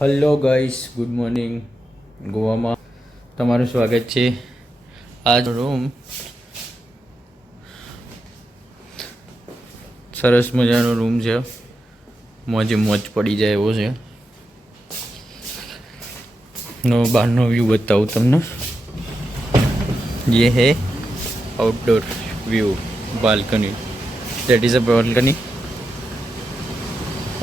Hello guys, good morning. ગોવામાં તમારું સ્વાગત છે. આજ રૂમ સરસ મજાનો રૂમ છે, મોજે મોજ પડી જાય એવો છે. બહારનો વ્યૂ બતાવું તમને. ये है outdoor view, balcony, that is a balcony.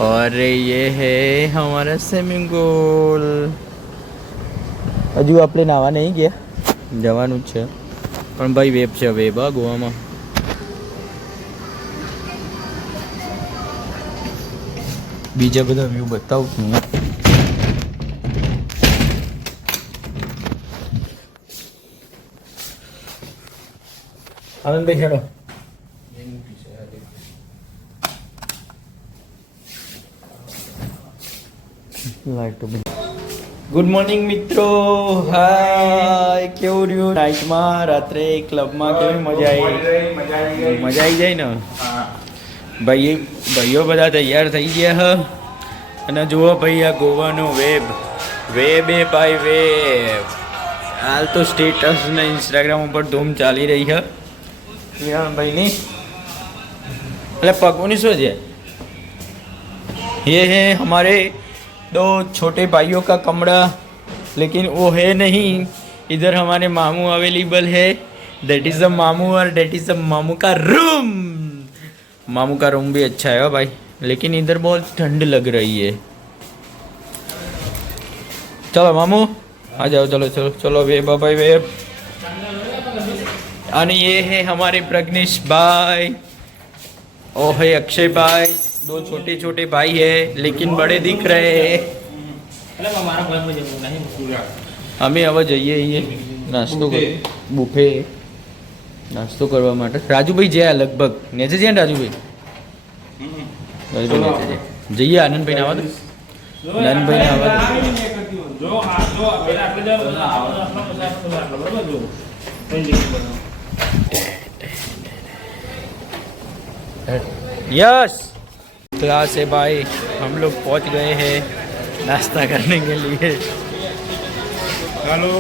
और ये है हमारा स्विमिंग पूल. હજુ આપણે નાવા નહીં ગયા, જવાનું જ છે. પણ ભાઈ વેબ છે, વેબ આ ગોવામાં. બીજા બધા વ્યૂ બતાવું છું. આનંદભાઈ ખેડો. ગુડ મોર્નિંગ મિત્રો. હાય, કેવું રહ્યું નાઇટમાં, રાત્રે ક્લબમાં કેવી મજા આવી જાય ને. ભાઈઓ બધા તૈયાર થઈ ગયા હ. અને જુઓ ભાઈ, આ ગોવાનો વેબ એ ભાઈ વેબ. હાલ તો સ્ટેટસ ને ઇન્સ્ટાગ્રામ ઉપર ધૂમ ચાલી રહી છે ભાઈની. એટલે પગોની શું છે, ये है हमारे दो छोटे भाइयों का कमरा, लेकिन वो है नहीं. इधर हमारे मामू अवेलेबल है. दैट इज़ द मामू और दैट इज़ द मामू का रूम. मामू का रूम भी अच्छा है भाई, लेकिन इधर बहुत ठंड लग रही है. चलो मामू आ जाओ, चलो चलो चलो वेब भाई वेब. और ये है हमारे प्रज्ञेश भाई, ओ है अक्षय भाई. दो छोटे छोटे भाई है, लेकिन बड़े दिख रहे हैं. અમે હવે જઈએ અહીંયા નાસ્તો બુફે નાસ્તો કરવા માટે. રાજુભાઈ જ્યાં લગભગ નેચે છે ને રાજુભાઈ જઈએ. આનંદભાઈ આવા દો, આનંદભાઈ આવા દો. यस क्लास है भाई. हम लोग पहुंच गए हैं नाश्ता करने के लिए. Hello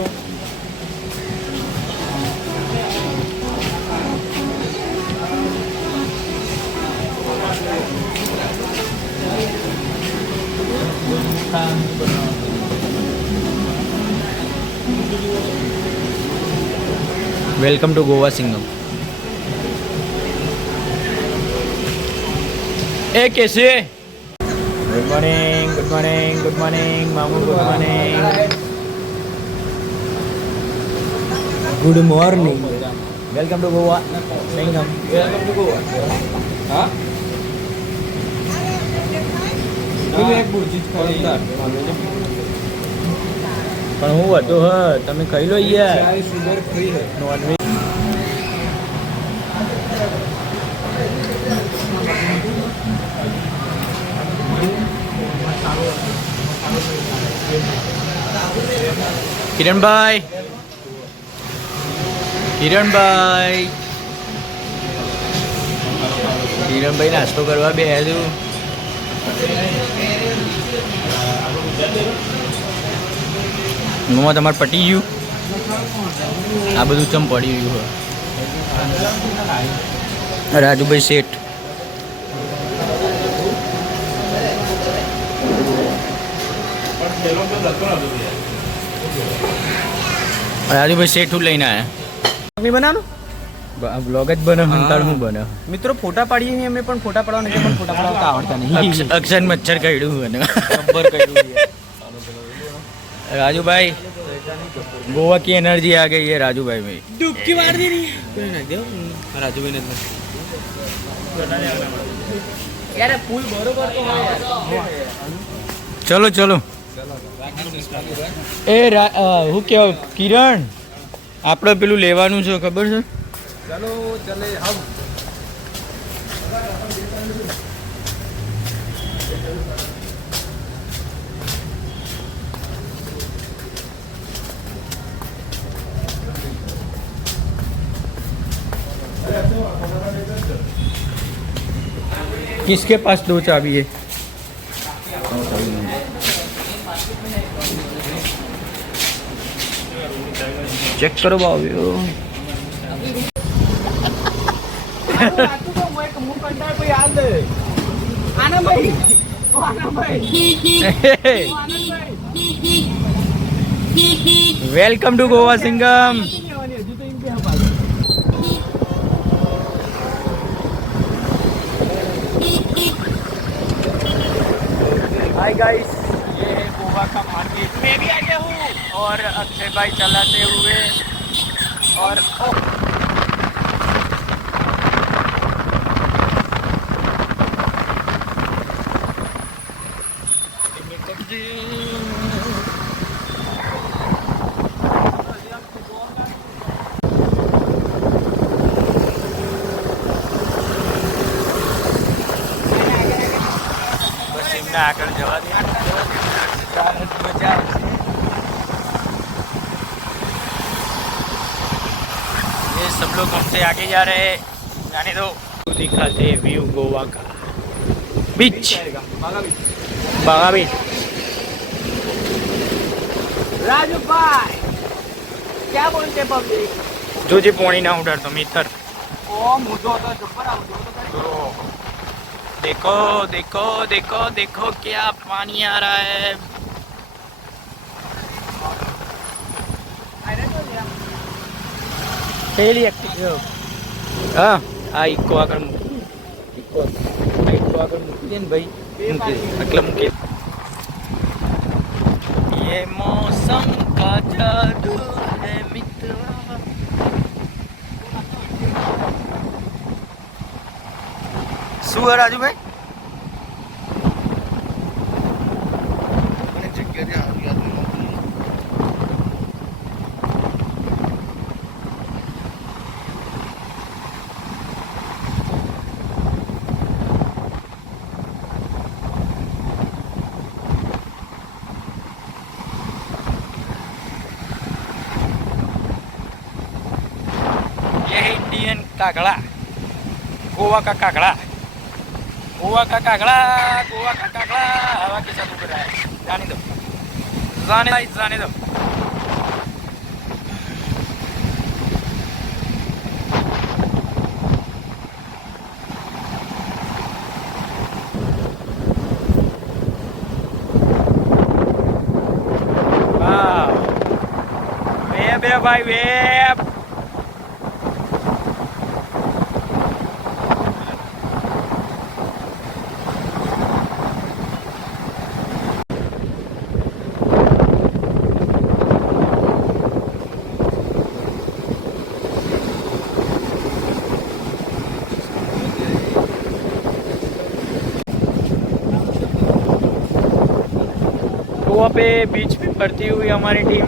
welcome to Goa Singham. ए कैसे? Good morning, good morning, good morning मामू, good morning. Good morning. Welcome to Goa Singham. Welcome to Goa. हाँ એક બુર્જી ખરીદાર પણ હું હતું હ તમે ખાઈ લો યાર. સુગર ફ્રી હે નોનવેજ. કિરણભાઈ, કિરણભાઈ નાસ્તો કરવા બે તું. મમ્મા તમારે પટી ગયું? આ બધું ચમ પડી ગયું. રાજુભાઈ શેઠ, રાજુભાઈ શેઠું લઈને આવ્યા. બનાવવાનું બ્લોગ જ બનાવ. હું બનાવ મિત્રો ફોટા પાડીએ છીએ અમે, પણ ફોટા પાડવા નથી, પણ ફોટા પાડવા આવડતા નહીં. અક્ષર મચ્છર કર્યું ખબર કર્યું. राजू भाई, गोवा की एनर्जी आ गई है राजू भाई में. डुबकी मार दी रही है राजू भाई ने. यार फूल बरोबर तो चलो चलो. એ હું કેવું કિરણ, આપણે પેલું લેવાનું છે ખબર છે? ચલો ચલે હમ. किसके पास दो चाबी है? ચેક કરો ભાવ્યો. Welcome to Goa Singham. Hi guys, ये है गोवा का मार्केट. मैं भी आ गया हूँ और अक्षय भाई चलाते हुए और આગળ જવા દે. મજા આવશે. ये सब लोग हमसे आगे जा रहे हैं. जाने दो. दिखाते व्यू गोवा का. बीच बागा बीच. राजू भाई क्या बोलते पब्लिक? जो जी पोणी ना उधर तो मित्र. ओ मुझे तो जबर आवतो. देखो देखो देखो देखो क्या पानी आ रहा है. पहली एक्टिव. हाँ आ इको આગળ મૂકી. ઇકો આગળ મૂકી દે ને ભાઈ. એટલે મૂકી. ये मौसम का जादू है मित्र. શું હે રાજુભાઈ? ये है इंडियन कागड़ा. गोवा का कागड़ा. गोवा का कागड़ा. गोवा का कागड़ा हवा के साथ उड़ रहा है. जाने दो. जाने दो. वाह. वेब है भाई वेब. गोवा पे बीच पे पड़ती हुई हमारी टीम.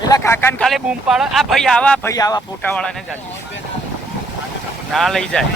પેલા કાકાને ખાલી બૂમ પાડો. આ ભાઈ આવા ફોટાવાળાને જાજો ના લઈ જાય.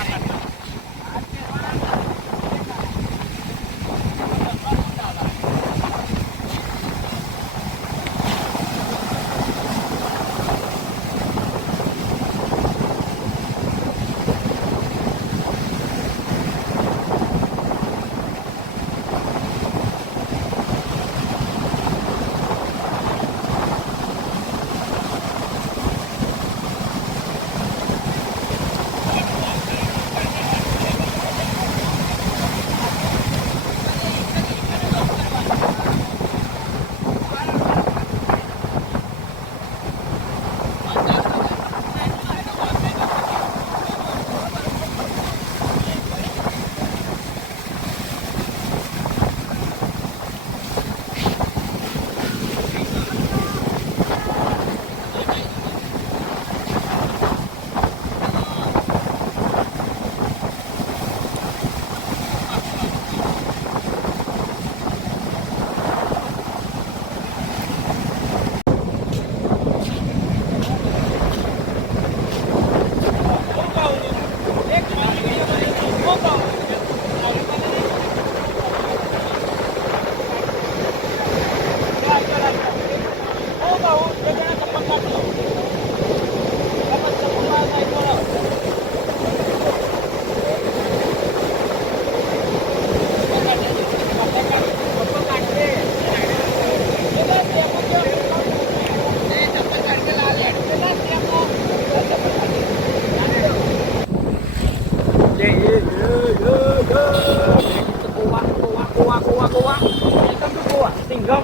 गोवा गोवा गोवा वेलकम टू गोवा सिंघम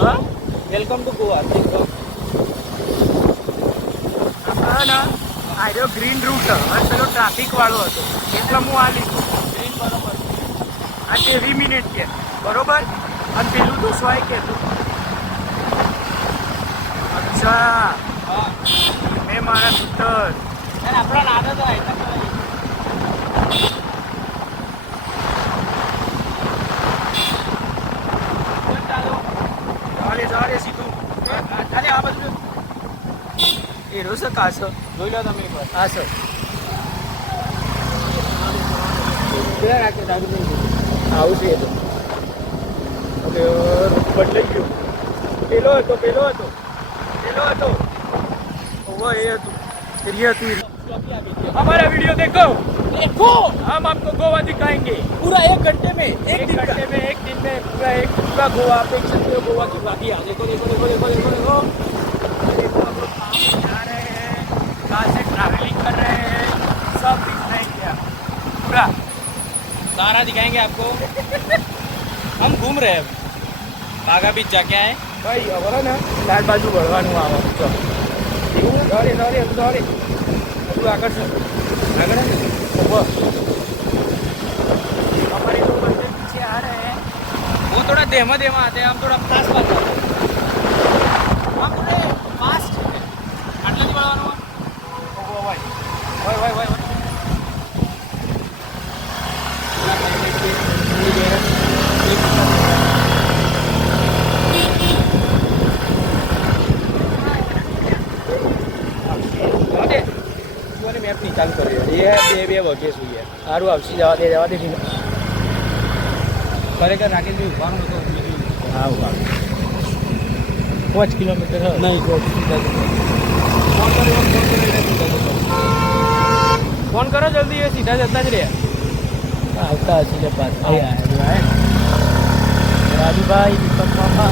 हाँ वेलकम टू गोवा सिंघम ना આ રહ્યો ગ્રીન રૂટ અને પેલો ટ્રાફિક વાળો હતો એટલે હું આ લીધું ગ્રીન બરોબર આ 20 મિનિટ કે બરોબર અને પેલું તો 100 કે અચ્છા મેં મારા પુત્ર આપણા લાદો તો ચાલે સીધું ખાલી આ બધું એ રહ્યો સર કાશો જોઈ લો તમે એકવાર હા સર આવું છે તો બદલાઈ ગયું પેલો હતો वो ये हमारा वीडियो देखो हम आपको गोवा दिखाएंगे पूरा 1 घंटे में एक दिन में पूरा गोवा आप देख सकते हो गोवा की वादियाँ देखो हम लोग जा रहे हैं कहाँ से ट्रैवलिंग कर रहे हैं सब दिखाएंगे पूरा सारा दिखाएंगे आपको हम घूम रहे हैं बागा बीच जाके आए भाई अब ना लाल बाजू बढ़વાનું આવે તો દોડે બધું આગળ છે આગળ हमारे दो बंदे पीछे आ रहे हैं वो थोड़ा धीमा आते हैं हम थोड़ा फास्ट हम थोड़े फास्ट આટલે જ વળવાનું હોય મેપ ની ચાલુ કર્યો એ બે વગે શું યાર સારું આવશે જવા દે ખરેખર રાકેશભાઈ ઉભાનું હતો હા ઉભા 5 કિલોમીટર નહીં ફોન કરો જલ્દી એ સીધા જતા જ રહ્યા આવતા હશે પાસ રાજુભાઈ દીપક મામા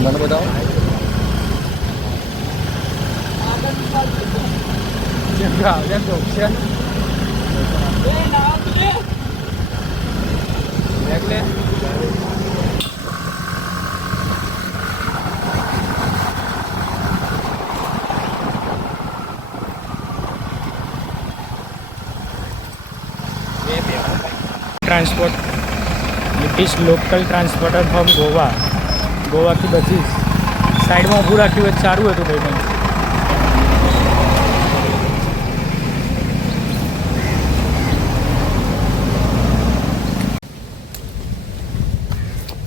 મને बताओ transport it is local transporter from Goa की बसीस साइड में ऊभું રાખ્યું હોય સારું હતું ભાઈ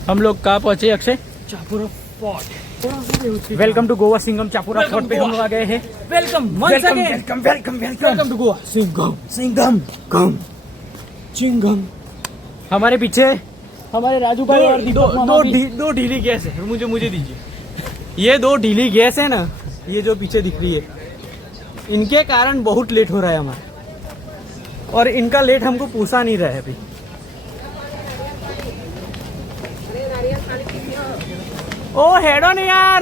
हम लोग कहाँ पहुँचे अक्षय Chapora fort welcome to Goa Singham Chapora fort पे हम लोग आ गए हैं वेलकम टू गोवा सिंघम हमारे पीछे हमारे राजू भाई और दो ढीली गैस है मुझे दीजिए ये 2 ढीली गैस है ना ये जो पीछे दिख रही है इनके कारण बहुत लेट हो रहा है हमारा और इनका लेट हमको पूछा नहीं रहा है अभी ओ हेडो नहीं यार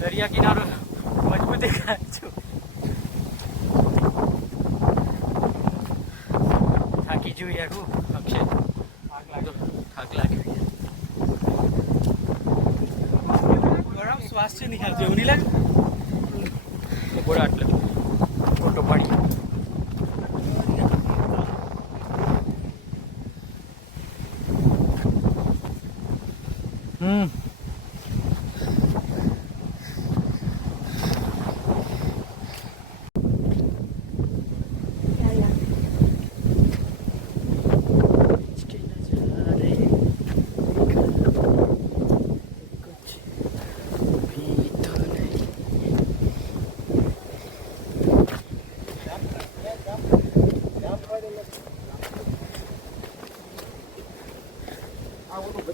દરિયા કિનારો મજબૂત દેખાય છે થાકી જો યાર હું અક્ષય થાક લાગ્યો ગરમ શ્વાસ છે નહીં આવતો એવું નહીં લાગે બોડા આટલે ફોટો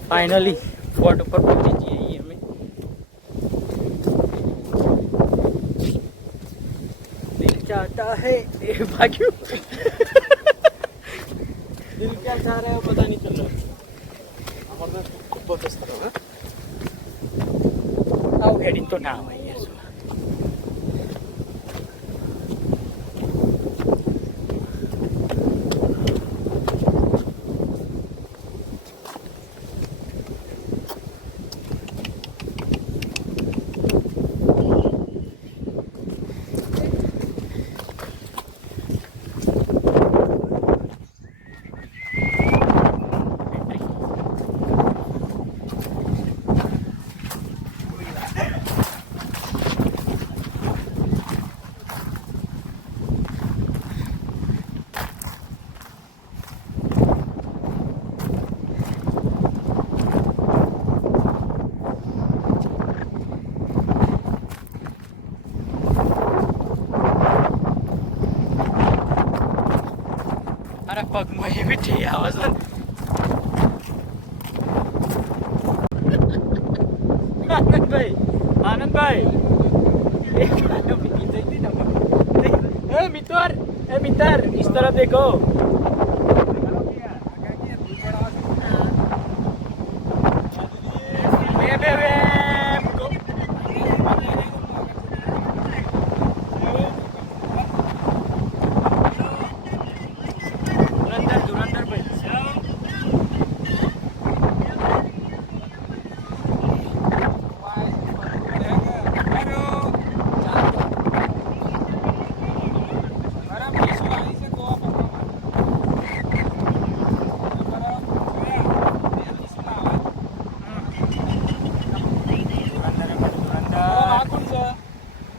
फाइनली स्पॉट पर पहुंची गए हमें। दिल चाहता है भाग्यू दिल क्या चाह रहा है वो पता नहीं चल रहा। आओ हेडिंग तो ना भाई यार। अरे पग में भी थी आवाज आनंद भाई मित्र इस तरफ देखो।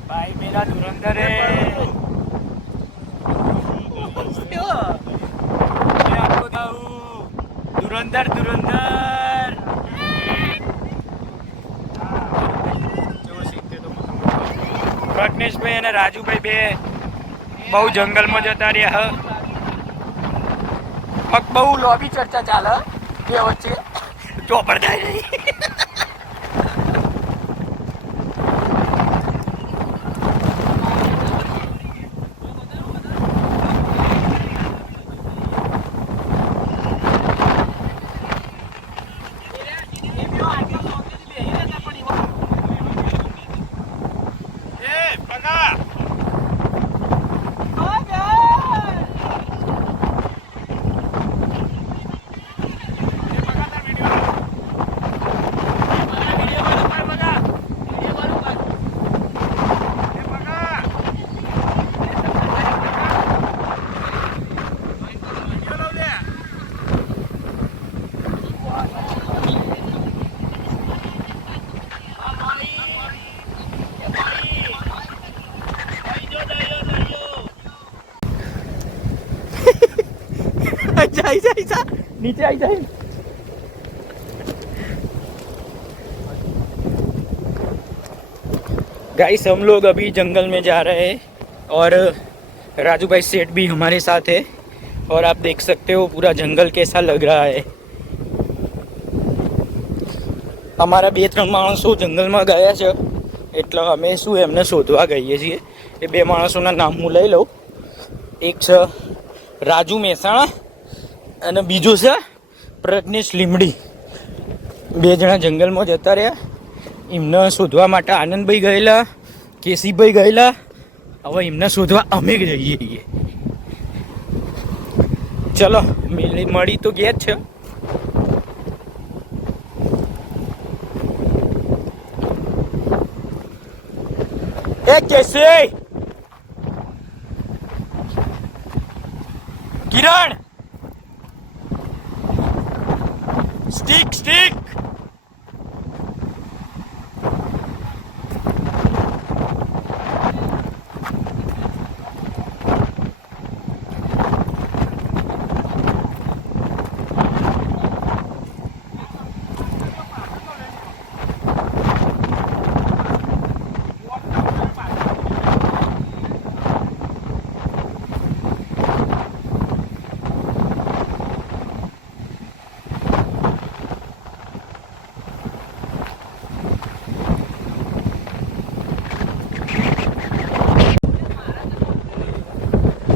भाई मेरा धुरंधर है। मैं आपको बताऊं धुरंधर प्रज्ञेश भाई અને રાજુભાઈ બે બહુ જંગલમાં જતા રહ્યા બહુ લોબી ચર્ચા ચાલે બે વચ્ચે ચોપડ થાય નહીં। जा नीचे आई जाए। गाइस हम लोग अभी जंगल में जा रहे हैं और राजू भाई सेठ भी हमारे साथ है और आप देख सकते हो पूरा जंगल कैसा लग रहा है। हमारा 2-3 माणसों जंगल में गया है એટલે અમે શું એમને શોધવા ગઈએ છીએ। એ 2 માણસોના નામ હું લઈ લઉં। એક છે રાજુ મહેસાણા અને બીજો છે પ્રજ્ઞેશ લીમડી। 2 જણા જંગલમાં જતા રહ્યા। એમને શોધવા માટે આનંદભાઈ ગયેલા, કેસીભાઈ ગયેલા। હવે એમને શોધવા અમે જઈએ છીએ। ચલો મળી તો ગયા જ છે। ए कैसे किरण स्टिक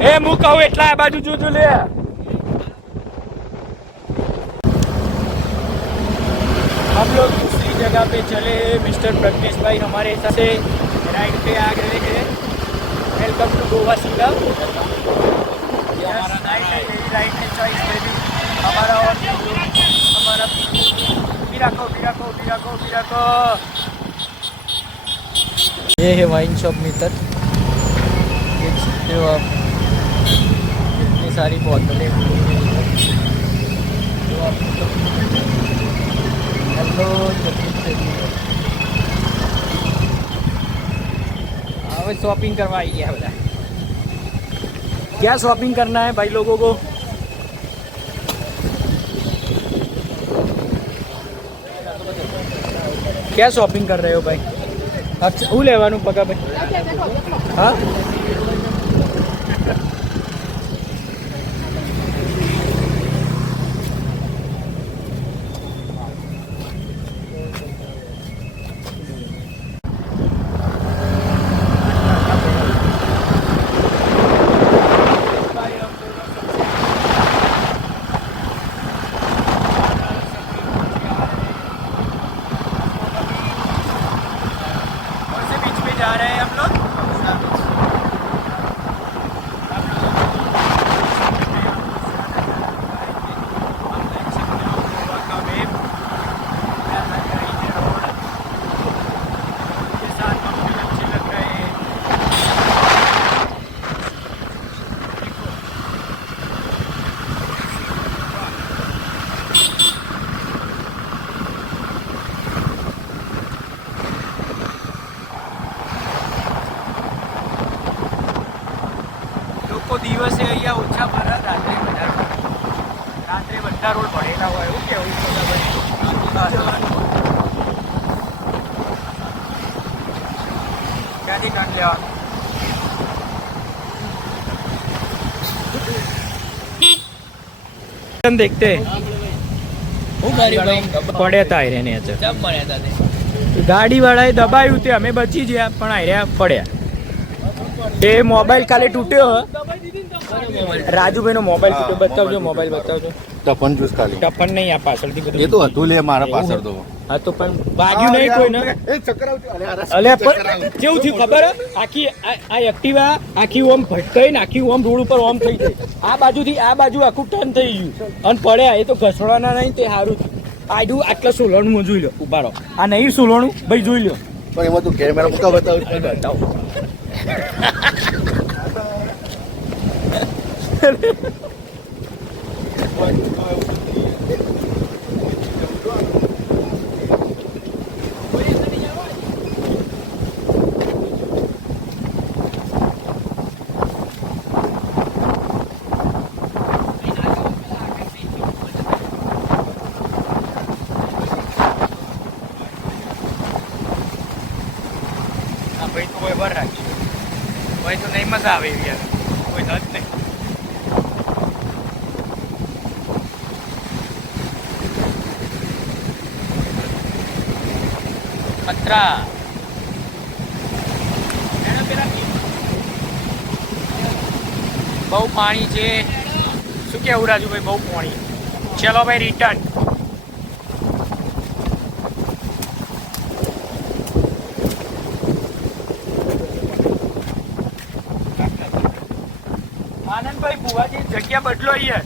એ હું કહું એટલા આ બાજુ જોજો લે हम लोग दूसरी जगह पे चले मिस्टर प्रज्ञेश भाई हमारे साथ राइड पे आ गए हैं वेलकम टू गोवा सिंगम ये हमारा नाइट है मेरी राइड है चॉइस बेबी हमारा और हमारा विराको ये है वाइन शॉप मित्र देख सकते हो आप इतनी सारी बोतलें हेलो હવે શોપિંગ કરવા આવી ગયા બધા क्या शॉपिंग करना है भाई लोगों को क्या शॉपिंग कर रहे हो भाई अच्छा હું લેવાનું પગા ભાઈ હા जा रहे हैं हम लोग દિવસે અહીંયા ઓછા ભરા રાત્રે બધા રોડ ભરેલા હોય એવું કેવું ક્યાંથી કાંડ લેવાનું देखते પડ્યા હતા આયરે ગાડી વાળાએ દબાયું તે અમે બચી ગયા પણ આયરે પડ્યા એ મોબાઈલ કાલે તૂટ્યો રાજુભાઈ નો મોબાઈલ તૂટ્યો બતાવજો મોબાઈલ બતાવજો ટફન જ્યુસ ખાલી ટફન નહીં આ પાછળથી બધું એ તો હતું લે મારા પાછળ તો હા તો પણ વાગ્યું નહીં કોઈને અલે પણ કેવું થયું ખબર આખી આ એક્ટિવા આખી ઓમ ભટકાઈ ને આખી ઓમ રોડ ઉપર ઓમ થઈ ગઈ આ બાજુથી આ બાજુ આખું ટર્ન થઈ ગયું અને પડ્યા એ તો ઘસડાના નહીં તે સારું થયું આડું આટલા સોલણું જોઈ લો ઉભા રહો આ નહીં સોલણું ભાઈ જોઈ લો પણ એમાં તું કેમેરા મૂકા બતાવ ભાઈ તો કોઈ બર રાખી ભાઈ તો નહીં મજા આવે યાર કોઈ જ નહીં ખતરા બહુ પાણી છે શું કેવું રાજુભાઈ બહુ પાણી ચલો ભાઈ રિટર્ન આનંદભાઈ ભુવાજી જગ્યા બદલો અહીંયા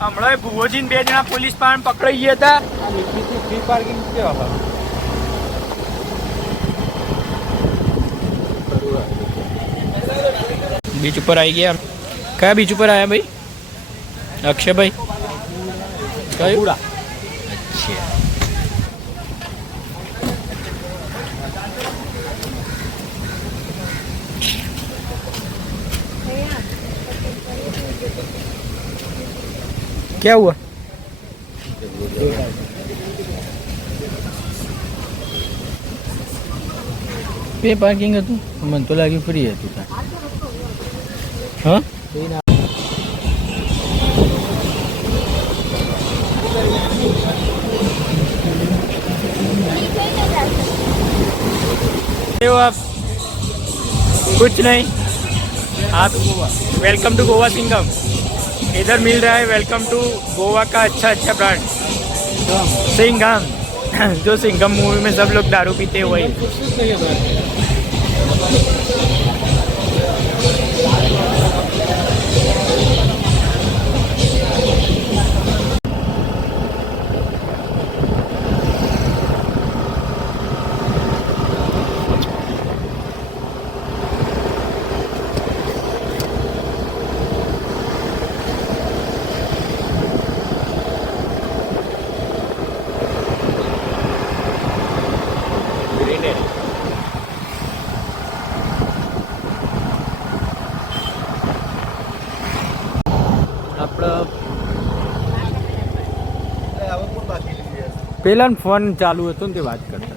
હમણાં ભુવોજીને 2 જણા પોલીસ પાસે પકડાઈ ગયા હતા ફ્રી પાર્કિંગ કેવા બીચ ઉપર આવી ગયા કયા બીચ ઉપર આવ્યા ભાઈ અક્ષયભાઈ કયું અચ્છા क्या हुआ पे पार्किंग હતું મને તો લાગ્યું ફ્રી હતું હા आप कुछ नहीं आप वेलकम टू गोवा सिंघम। इधर मिल रहा है वेलकम टू गोवा का अच्छा अच्छा ब्रांड सिंघम। जो सिंघम मूवी में सब लोग दारू पीते हैं वही। પેલા ફોન ચાલુ હતો ને તે વાત કરતા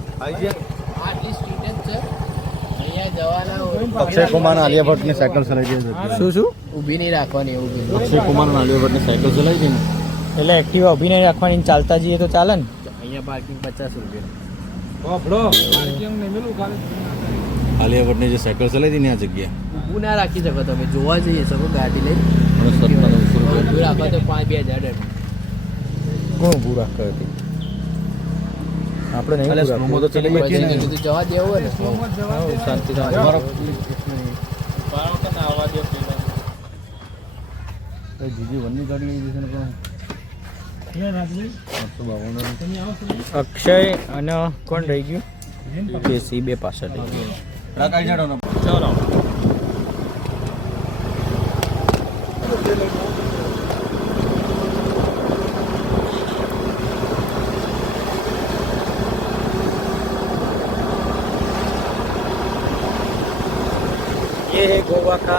અક્ષય કુમાર આલિયા ભટ્ટની સાયકલ ચલાવી દે શું શું ઊભી નહીં રાખવાની એવું કીધું. અક્ષય કુમાર આલિયા ભટ્ટની સાયકલ ચલાવી દે ને એટલે એક્ટિવા ઊભી નહીં રાખવાની ચાલતા જઈએ તો ચાલે ને. અહીંયા પાર્કિંગ 50 રૂપિયા. આલિયા ભટ્ટની જે સાયકલ ચલાવી હતી ને આ જગ્યા ઊભું ના રાખી શકો તમે, જોવા જઈએ શકો ગાડી લઈ ઊભું રાખો તો 5,000 કોણ ઊભું રાખતો હતી આપણે નહીં અલે ઊભું સ્લોમો તો ચલી બેઠી ને કીધું જવા દેવું હોય ને રાખવું. શાંતિ તમારો જીજી વનની ગાડી લઈ જશે ને પણ અક્ષય અને કોણ રહી ગયું કેસી બે પાછળ રહી ગયું. રાકાઈ જાડો ને ચલો ये है गोवा का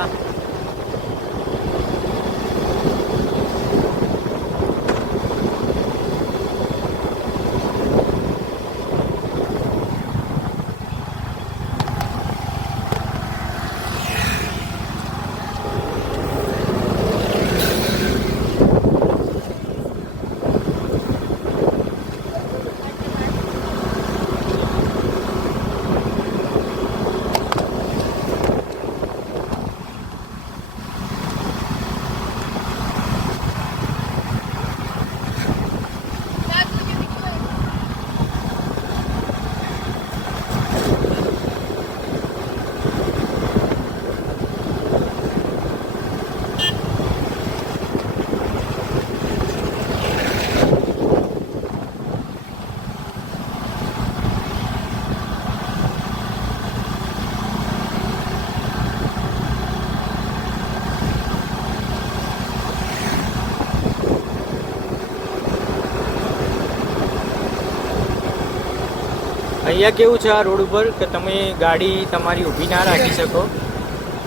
અહીંયા કેવું છે આ રોડ ઉપર કે તમે ગાડી તમારી ઊભી ના રાખી શકો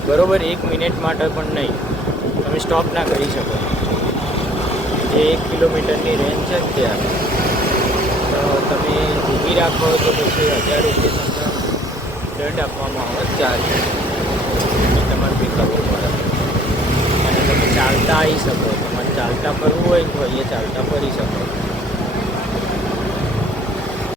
બરોબર, 1 મિનિટ માટે પણ નહીં, તમે સ્ટોપ ના કરી શકો. જે 1 કિલોમીટરની રેન્જ છે ને ત્યાં તો તમે ઊભી રાખો તો પછી 1000 રૂપિયા દંડ આપવામાં આવે ચાર્જ, તમારે પે કરવું પડે. અને તમે ચાલતા આવી શકો, તમારે ચાલતા ફરવું હોય તો અહીંયા ચાલતા ફરી શકો.